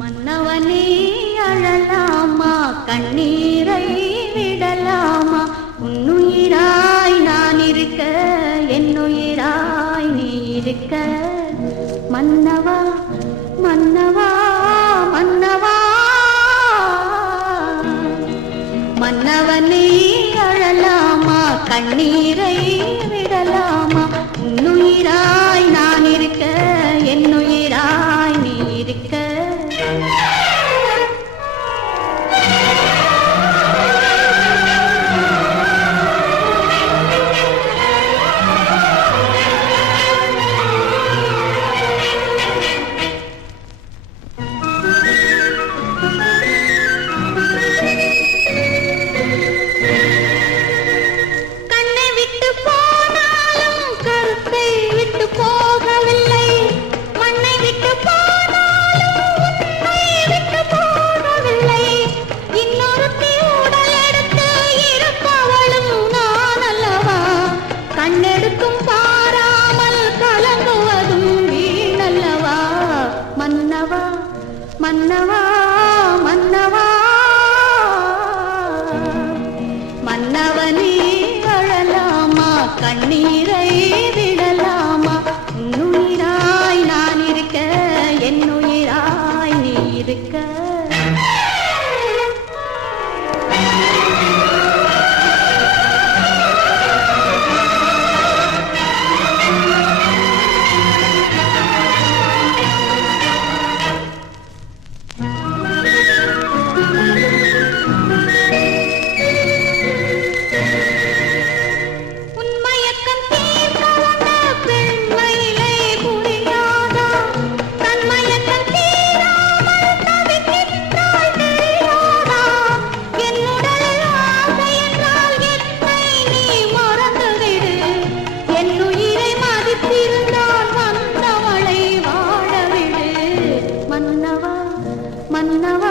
மன்னவனே அழலாமா, கண்ணீரை விடலாமா? உன்னுயிராய் நான் இருக்க, என்னுயிராய் நீ இருக்க. மன்னவா மன்னவா மன்னவா, மன்னவனே அழலாமா, கண்ணீரை விடலாமா? உன்னுயிராய் நான் இருக்க, என்னுயிராய் நீ இருக்க. கண்ணெடுக்கும் பாராமல் கலங்குவதும் வீணல்லவா? மன்னவா மன்னவா மன்னவா, மன்னவனே அழலாமா, கண்ணீரை விடலாமா? உன்னுயிராய் நான் இருக்க, என்னுயிராய் நீ இருக்க. மன்னவா